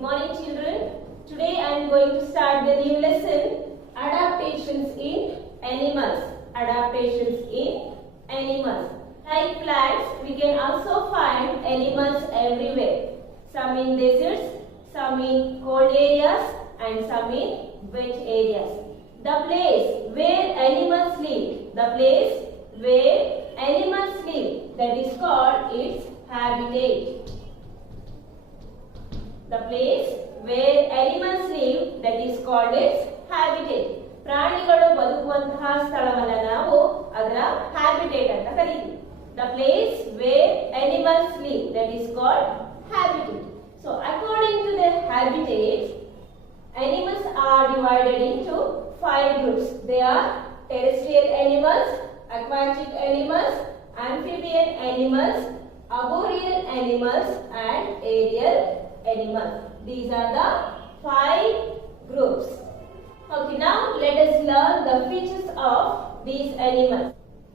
Good morning children. Today I am going to start the new lesson, adaptations in animals. Adaptations in animals. Like plants, we can also find animals everywhere. Some in deserts, some in cold areas and some in wet areas. The place where animals live, that is called its habitat. The place where animals live, that is called its habitat. ಪ್ರಾಣಿಗಳು ಬದುಕುವಂತಹ ಸ್ಥಳವನ್ನ ನಾವು ಅದರ habitat ಅಂತ ಕರೀತೀವಿ. The place where animals live, that is called habitat. So according to their habitat, animals are divided into 5 groups. They are terrestrial animals, aquatic animals, amphibian animals, arboreal animals and aerial animals. These are the 5 groups. Okay, now let us learn the features of these animals.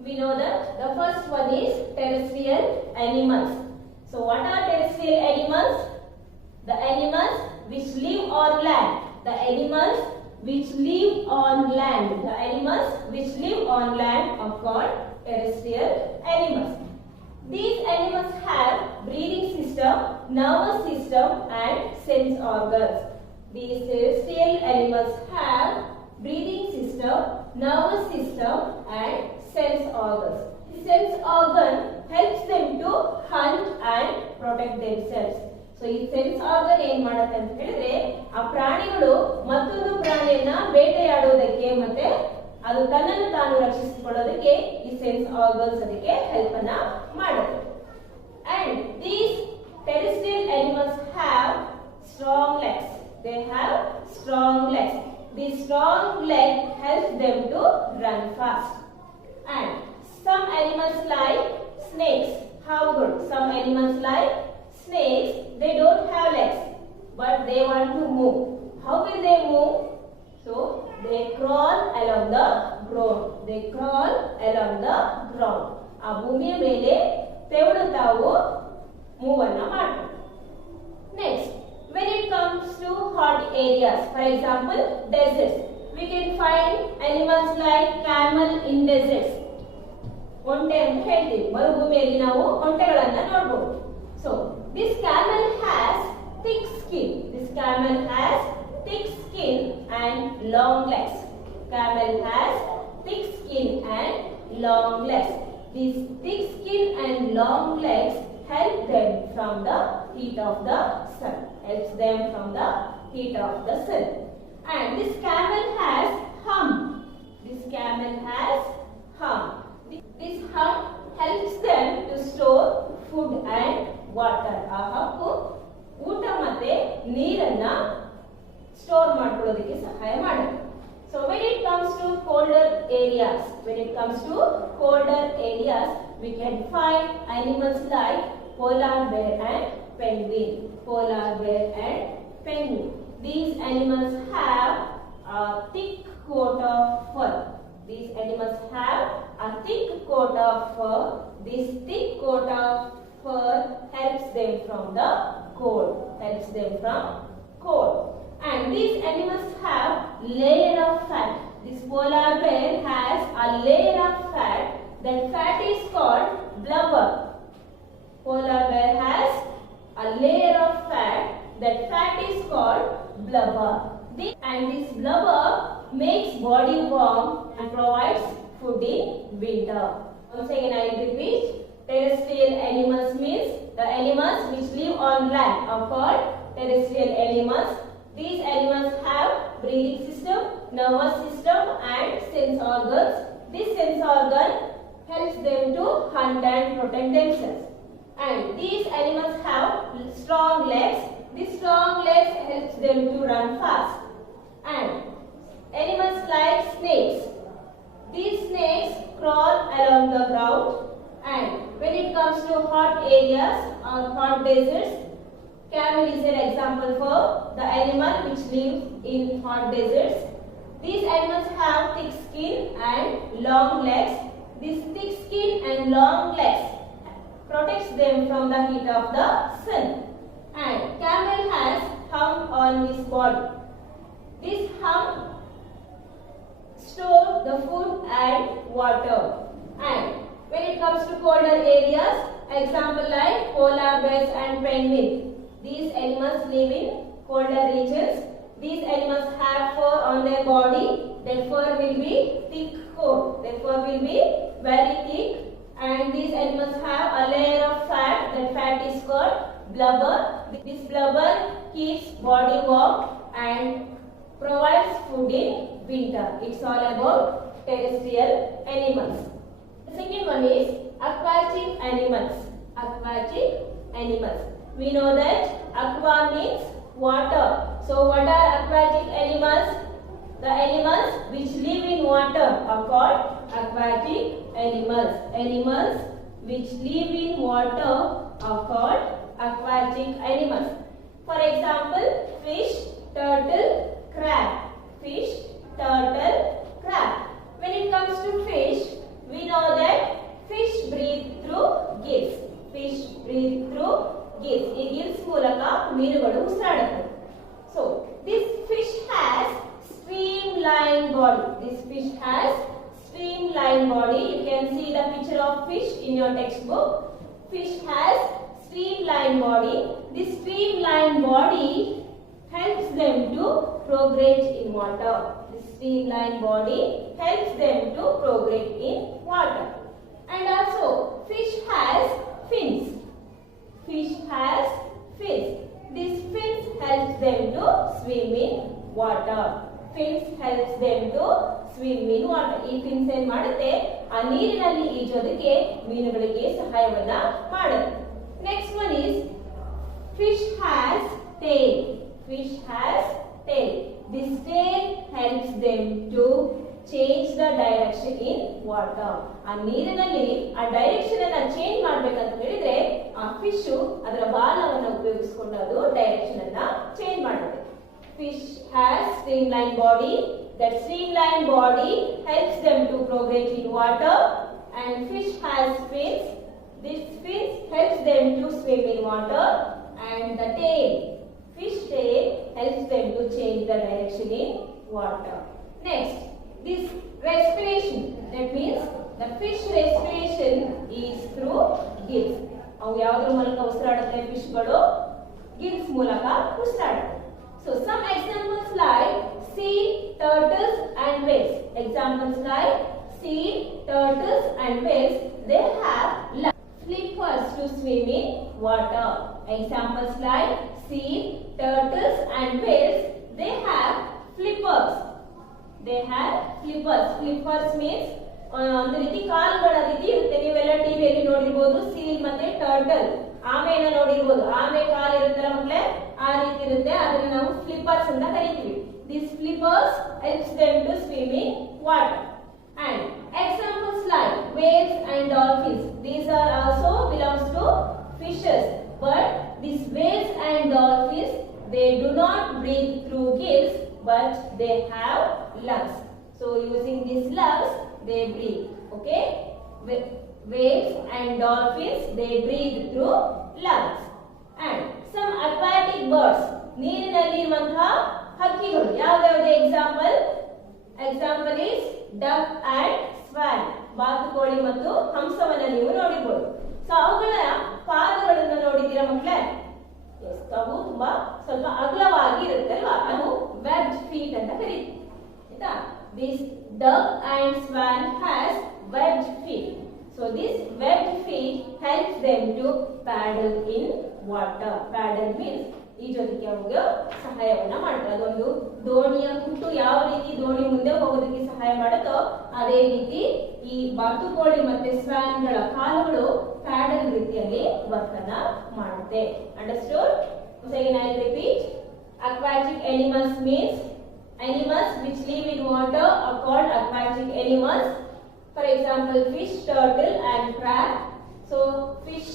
We know that the first one is terrestrial animals. So what are terrestrial animals? The animals which live on land. The animals which live on land. The animals which live on land are called terrestrial animals. These animals have breathing system, nervous system and sense organs. These terrestrial animals have breathing system, nervous system and sense organs. The sense organ helps them to hunt and protect themselves. So ಈ sense organ ಏನ್ ಮಾಡುತ್ತೆ ಅಂತ ಹೇಳಿದ್ರೆ ಆ ಪ್ರಾಣಿಗಳು ಮತ್ತೊಂದು ಪ್ರಾಣಿಯನ್ನ ಬೇಟೆಯಾಡುವುದಕ್ಕೆ ಮತ್ತೆ ಅದು ತನ್ನನ್ನು ತಾನು ರಕ್ಷಿಸಿಕೊಳ್ಳೋದಕ್ಕೆ ಈ ಸೆನ್ಸ್ ಆರ್ಗನ್ಸ್ ಅದಕ್ಕೆ ಹೆಲ್ಪ್ ಅನ್ನ ಮಾಡುತ್ತೆ. And these terrestrial animals have strong legs. They have strong legs. These strong legs help them to run fast. And some animals like snakes. How good? Some animals like snakes, they don't have legs, but they want to move. How will they move? So they crawl along the ground. They crawl along the ground. ಆ ಭೂಮಿಯ ಮೇಲೆ ತೆವಳುತ್ತಾವು move ಅನ್ನ ಮಾಡ್ತಾರೆ. Next, when it comes to hot areas, for example deserts, we can find animals like camel in deserts. ಒಂಟೆ ಅಂತ ಹೇಳ್ತೀವಿ, ಮರುಭೂಮಿಯಲ್ಲಿ ನಾವು ಒಂಟೆಗಳನ್ನ ನೋಡಬಹುದು. So this camel has thick skin. This camel has thick skin and long legs. Camel has thick skin and long legs. These thick skin and long legs help them from the heat of the sun. Helps them from the heat of the sun. And this camel has hump. This camel has hump. This hump helps them to store food and water. ಆ ಹಕ್ಕು ಊಟ ಮತ್ತೆ ನೀರನ್ನ store ಮಾಡ್ಕೊಳ್ಳೋದಕ್ಕೆ ಸಹಾಯ ಮಾಡುತ್ತೆ. So when it comes to colder areas, we can find animals like polar bear and penguin. Polar bear and penguin. These animals have a thick coat of fur. These animals have a thick coat of fur. This thick coat of fur helps them from the cold. And these animals have layer of fat. This polar bear has a layer of fat. That fat is called blubber. Polar bear has a layer of fat. That fat is called blubber. And this blubber makes body warm and provides food in winter. Once again I will repeat. Terrestrial animals means the animals which live on land are called terrestrial animals. These animals have breathing system, nervous system and sense organs. This sense organ helps them to hunt and protect themselves. And these animals have strong legs. These strong legs helps them to run fast. And animals like snakes. These snakes crawl along the ground. And when it comes to hot areas or hot deserts, camel is an example for the animal which lives in hot deserts. These animals have thick skin and long legs. This thick skin and long legs protects them from the heat of the sun. And camel has hump on his body. This hump store the food and water. And when it comes to colder areas, example like polar bears and penguins. These animals live in colder regions. These animals have fur on their body. Their fur will be thick coat. Their fur will be very thick. And these animals have a layer of fat. That fat is called blubber. This blubber keeps body warm and provides food in winter. It's all about terrestrial animals. The second one is aquatic animals. Aquatic animals. We know that aqua means water. So what are aquatic animals? The animals which live in water are called aquatic animals. Animals which live in water are called aquatic animals. For example, fish, turtle, crab. Fish, turtle, crab. When it comes to fish, we know that fish breathe through gills. Fish breathe through gills. ಈ gills ಮೂಲಕ ಮೀನುಗಳು ಉಸಿರಾಡುತ್ತವೆ. So this fish has streamlined body. This fish has streamlined body. You can see the picture of fish in your textbook. Fish has streamlined body. This streamlined body helps them to progress in water. This streamlined body helps them to progress in water. And also fish has fins. Fish has fins. These fins helps them to swim in water. Fins helps them to swim in water. ಈ fins ಏನು ಮಾಡುತ್ತೆ? ಆ ನೀರಿನಲ್ಲಿ ಈಜೋದಕ್ಕೆ ಮೀನುಗಳಿಗೆ ಸಹಾಯವನ್ನ ಮಾಡುತ್ತೆ. Next one is fish has tail. Fish has tail. This tail helps them to change the direction in water. ಆ ನೀರಿನಲ್ಲಿ ಆ direction ಅನ್ನ ಚೇಂಜ್ ಮಾಡಬೇಕಂತ ಹೇಳಿದ್ರೆ ಆ ಫಿಶ್ ಅದರ ಬಾಲವನ್ನು ಉಪಯೋಗಿಸಿಕೊಂಡು ಅದು ಡೈರೆಕ್ಷನ್ ಅನ್ನ ಚೇಂಜ್ ಮಾಡುತ್ತೆ. Fish has streamlined body. That streamlined body helps them to progress in water. And fish has fins. This fins helps them to swim in water. And the tail, fish tail, helps them to change the direction in water. Next, this respiration. That means the fish respiration is through gills. ಅವು ಯಾವುದರ ಮೂಲಕ ಉಸಿರಾಡುತ್ತೆ ಫಿಶ್ಗಳು? Gilles ಮೂಲಕ ಉಸಿರಾಡುತ್ತೆ. So some examples like seal, turtles and whales. Examples like seal, turtles and whales, they have flippers to swim in water. Examples like seal, turtles and whales, they have flippers. They have flippers. Flippers means ಒಂದು ರೀತಿ ಕಾಲುಗಳ ರೀತಿ ಇರುತ್ತೆ. ನೀವೆಲ್ಲ ಟಿವಿಯಲ್ಲಿ ನೋಡಿರ್ಬೋದು seal ಮತ್ತೆ turtle. ಆಮೆನ ನೋಡಿರ್ಬೋದು. ಆಮೆ ಕಾಲು ಇರುತ್ತಲ್ಲ ಮಕ್ಕಳೇ, ಆ ರೀತಿ ಇರುತ್ತೆ. ಅದನ್ನ ನಾವು ಫ್ಲಿಪ್ಪರ್ಸ್ ಅಂತ ಕರಿತೀವಿ. These flippers helps them to swim in water. And examples like whales and dolphins. These are also belongs to fishes. But these whales and dolphins, they do not breathe through gills, but they have lungs. So using these lungs, they breathe. Okay? Whales and dolphins, they breathe through lungs. And some aquatic birds. ನೀರಿನಲ್ಲಿ ಇರುವಂತಹ ಹಕ್ಕಿಗಳು. ಯಾವ್ಯಾವುದೇ example? Example is duck and swan. ಬಾತುಕೋಳಿ ಮತ್ತು ಹಂಸವನ್ನ ನೀವು ನೋಡಿರ್ಬೋದು. So ಅವುಗಳ ಪಾದಗಳನ್ನ ನೋಡಿದ್ದೀರಾ ಮಕ್ಕಳೇ? ಅವು ತುಂಬಾ ಸ್ವಲ್ಪ ಅಗಲವಾಗಿ ಇರುತ್ತೆ ಅಲ್ವಾ? ಅದು ವೆಬ್ಡ್ ಫೀಟ್ ಅಂತ ಕರೀತೀವಿ. ಆಯ್ತಾ? This duck and swan has webbed feet. So this webbed feet helps them to paddle in water. Paddle means ಈಜೋದಕ್ಕೆ ಅವುಗೆ ಸಹಾಯವನ್ನ ಮಾಡುತ್ತೆ. ಅದೊಂದು ದೋಣಿಯ ಹುಟ್ಟು ಯಾವ ರೀತಿ ದೋಣಿ ಮುಂದೆ ಹೋಗೋದಕ್ಕೆ ಸಹಾಯ ಮಾಡುತ್ತೋ ಅದೇ ರೀತಿ ಈ ಬಾತುಕೋಳಿ ಮತ್ತೆ ಸ್ವಾನ್ಗಳ ಕಾಲುಗಳು ಪ್ಯಾಡಲ್ ರೀತಿಯಲ್ಲಿ ವರ್ತನ ಮಾಡುತ್ತೆ. Understood? Again I repeat. Aquatic animals means animals which live in water are called aquatic animals. For example, fish, turtle and crab. So fish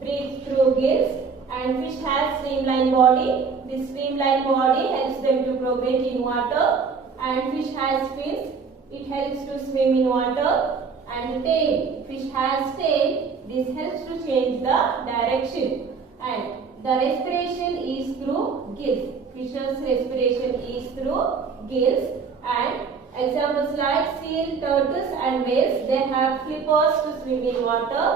breathe through gills and fish has streamlined body. This streamlined body helps them to progress in water. And fish has fins. It helps to swim in water. And tail. Fish has tail. This helps to change the direction. And the respiration is through gills. Fish Fish's respiration is through gills. And examples like seal, turtles and whales, they have flippers to swim in water.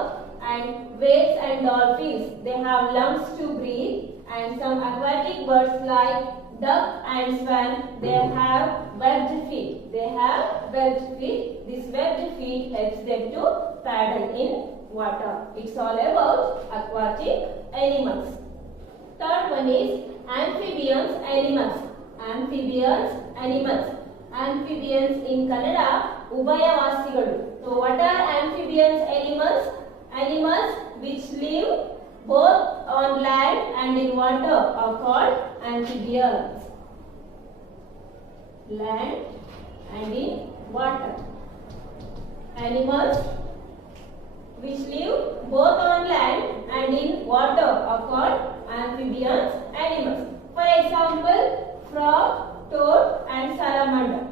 And whales and dolphins, they have lungs to breathe. And some aquatic birds like duck and swan, they have webbed feet. They have webbed feet. This webbed feet helps them to paddle in water. It's all about aquatic animals. Third one is amphibians animals. Amphibians animals. Amphibians in Kannada, Ubayavasigalu. So what are amphibians animals? Animals which live both on land and in water are called amphibians. Land and in water. Animals which live both on land and in water are called amphibians animals. For example, frog, toad and salamander.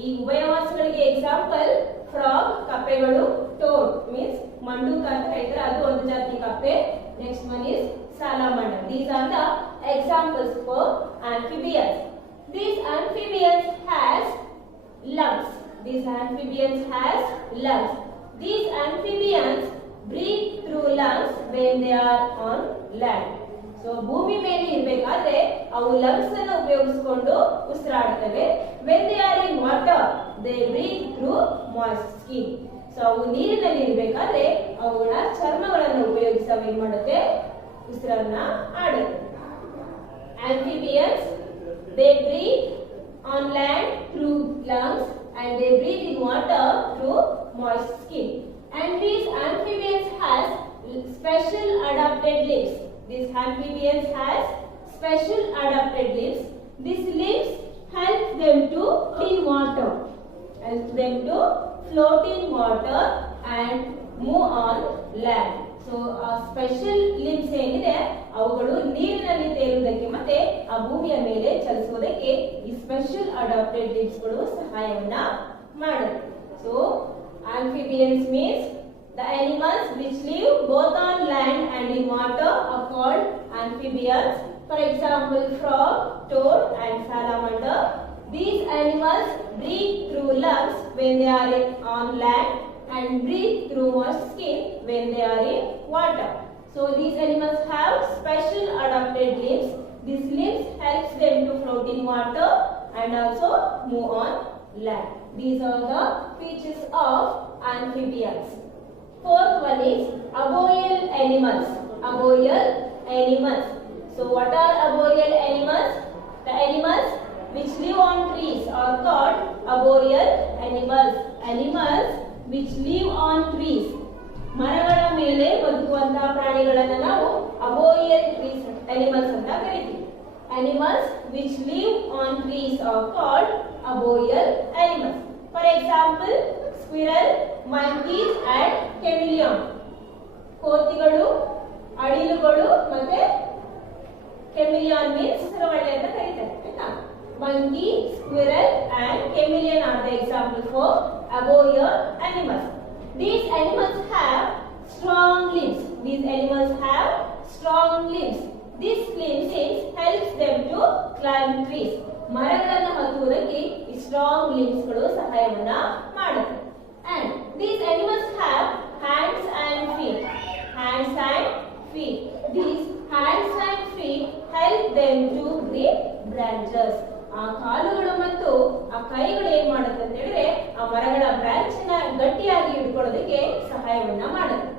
ಈ ಉಭಯವಾಸಿಗಳಿಗೆ example frog ಕಪ್ಪೆಗಳು, toad means ಮಂಡೂಕ ಅಂತ ಹೇಳ್ತಾರೆ, ಅದು ಒಂದು ಜಾತಿ ಕಪ್ಪೆ. Next one is salamander. These are the examples for amphibians. These amphibians has lungs. These amphibians has lungs. These amphibians breathe through lungs when they are on land. So ಭೂಮಿ ಮೇಲೆ ಇರಬೇಕಾದ್ರೆ ಅವು ಲಂಗ್ಸ್ ಅನ್ನು ಉಪಯೋಗಿಸಿಕೊಂಡು ಉಸಿರಾಡುತ್ತವೆ. When they are in water, they breathe through moist skin. So ಅವು ನೀರಿನಲ್ಲಿ ಇರಬೇಕಾದ್ರೆ ಅವುಗಳ ಚರ್ಮಗಳನ್ನು ಉಪಯೋಗಿಸಿ ಅವು ಏನು ಮಾಡುತ್ತೆ, ಉಸಿರನ್ನ ಆಡುತ್ತೆ. Amphibians, they breathe on land through lungs and they breathe in water through moist skin. And these amphibians has special adapted limbs. These amphibians has special adapted limbs. These limbs help them to in water, help them to float in water and move on land. So special limbs ಏನಿದೆ ಅವುಗಳು ನೀರಿನಲ್ಲಿ ತೇಲುವುದಕ್ಕೆ ಮತ್ತೆ ಆ ಭೂಮಿಯ ಮೇಲೆ ಚಲಿಸುವುದಕ್ಕೆ ಈ special adopted limbs ಗಳು ಸಹಾಯವನ್ನ ಮಾಡುತ್ತೆ. So amphibians means the animals which live both on land and in water are called amphibians. For example, frog, toad and salamander. These animals breathe through lungs when they are on land and breathe through moist skin when they are in water. So these animals have special adapted limbs. These limbs helps them to float in water and also move on land. These are the features of amphibians. Fourth one is arboreal animals. Arboreal animals. So what are arboreal animals? The animals which live on trees are called arboreal animals. Animals which live on trees. ಮರಗಳ ಮೇಲೆ ಬದುಕುವಂತಹ ಪ್ರಾಣಿಗಳನ್ನು ನಾವು arboreal animals ಅಂತ ಕರೀತೀವಿ. Animals which live on trees are called arboreal animals. For example, squirrel, monkeys and chameleon. ಕೋತಿಗಳು, ಅಳಿಲುಗಳು ಮತ್ತೆ chameleon means ಸರವಳ್ಳಿ ಅಂತ ಕರೀತಾರೆ ಆಯ್ತಾ. Monkey, squirrel and chameleon are the example for arboreal animals. These animals have strong limbs. These animals have strong limbs. This limbs helps them to climb trees. ಮರಗಳನ್ನು ಹತ್ತುವುದಕ್ಕೆ ಈ strong limbs ಗಳು ಸಹಾಯವನ್ನ ಮಾಡುತ್ತೆ. And these animals have hands and feet. Hands and feet. These hands and feet help them to grip branches. ಆ ಕಾಲುಗಳು ಮತ್ತು ಆ ಕೈಗಳು ಏನ್ ಮಾಡುತ್ತೆ ಅಂತ ಹೇಳಿದ್ರೆ ಆ ಮರಗಳ ಬ್ರಾಂಚ್ ನ ಗಟ್ಟಿಯಾಗಿ ಹಿಡ್ಕೊಳ್ಳೋದಕ್ಕೆ ಸಹಾಯವನ್ನ ಮಾಡುತ್ತೆ.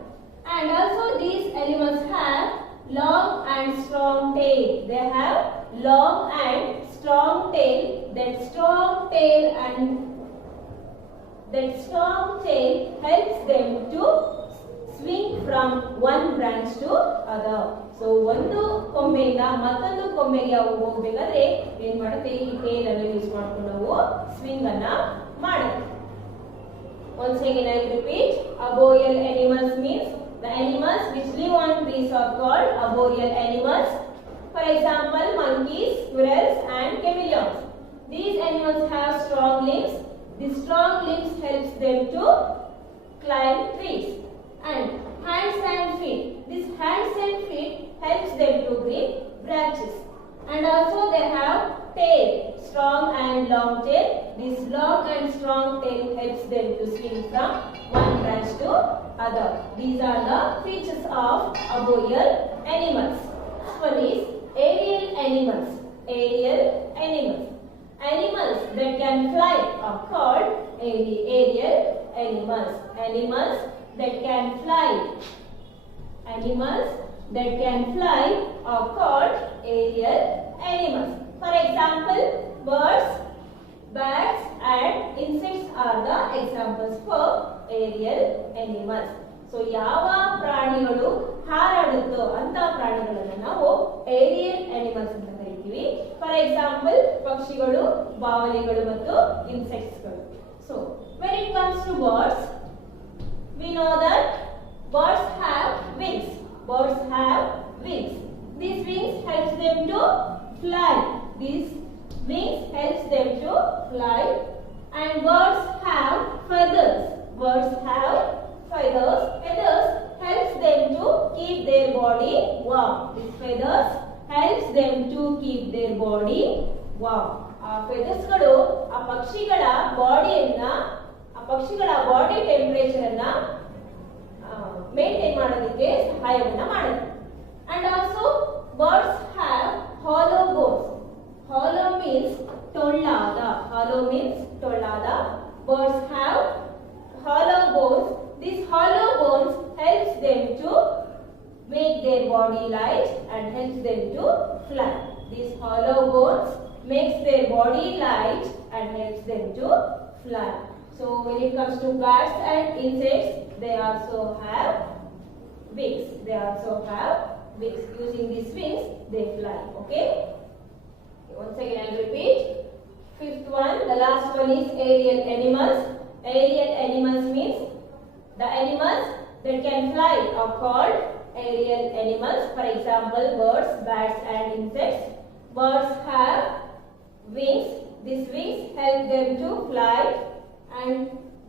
And also these animals have long and strong tail. They have long and strong tail. That strong tail helps them to swing from one branch to other. So ಒಂದು ಕೊಂಬೆಯಿಂದ ಮತ್ತೊಂದು ಕೊಂಬೆಗೆ ಅವು ಹೋಗಬೇಕಾದ್ರೆ ಏನ್ ಮಾಡುತ್ತೆ, ಈ ಟೇಲ್ ಅನ್ನು ಯೂಸ್ ಮಾಡ್ಕೊಂಡು ಅವು ಸ್ವಿಂಗ್ ಅನ್ನ ಮಾಡುತ್ತೆ. Once again I repeat, arboreal animals means the animals which live on trees are called arboreal animals. For example, monkeys, squirrels and chameleons. These animals have strong limbs. These strong limbs helps them to climb trees. And hands and feet. These hands and feet helps them to grip branches. And also they have long tail. This long and strong tail helps them to swing from one branch to other. These are the features of arboreal animals. Next one is aerial animals. Aerial animals. Animals that can fly are called aerial animals. Animals that can fly. Animals that can fly are called aerial animals. For example, birds, bats and insects are the examples for aerial animals. So, ಯಾವ ಪ್ರಾಣಿಗಳು ಹಾರಾಡುತ್ತೋ ಅಂತ ಪ್ರಾಣಿಗಳನ್ನು ನಾವು aerial animals ಅಂತ ಕರಿತೀವಿ. For example ಪಕ್ಷಿಗಳು, ಬಾವಲಿಗಳು ಮತ್ತು ಇನ್ಸೆಕ್ಟ್ಸ್ಗಳು. So, when it comes to birds, we know that birds have wings. Birds have wings. These wings helps them to fly. These wings helps them to fly. And birds have feathers. Birds have feathers. Feathers helps them to keep their body warm. These feathers helps them to keep their body warm. ಆ feathers ಗಳು ಆ ಪಕ್ಷಿಗಳ body temperature ಅನ್ನ maintain ಮಾಡೋದಕ್ಕೆ ಸಹಾಯವನ್ನ ಮಾಡುತ್ತೆ. And also birds have hollow bones. Hollow means ಟೊಳ್ಳಾದ. Hollow means ಟೊಳ್ಳಾದ. Birds have hollow bones. These hollow bones helps them to make their body light and helps them to fly. These hollow bones makes their body light and helps them to fly. So when it comes to bats and insects, they also have wings. They also have wings. Using these wings, they fly. Okay. Once again, I'll repeat. Fifth one, the last one is aerial animals. Aerial animals means the animals that can fly are called aerial animals. For example, birds, bats and insects. Birds have wings. These wings help them to fly. And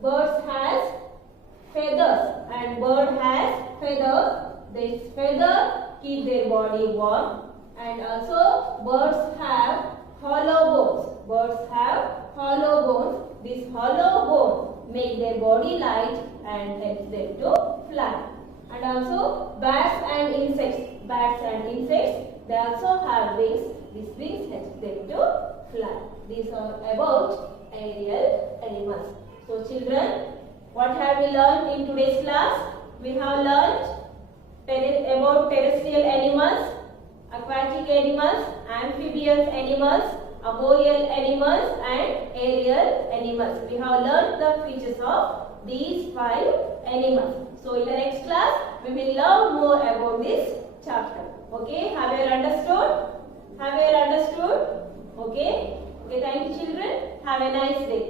birds has feathers. And bird has feathers. This feather keep their body warm. And also birds have hollow bones. Birds have hollow bones. These hollow bones make their body light and helps them to fly. And also bats and insects. Bats and insects, they also have wings. These wings help them to fly. These are about aerial animals. So children, what have we learned in today's class? We have learned about terrestrial animals, aquatic animals, amphibious animals, arboreal animals and aerial animals. We have learned the features of these 5 animals. So in the next class, we will learn more about this chapter. Okay, have you understood? Have you understood? Okay. Okay, thank you children. Have a nice day.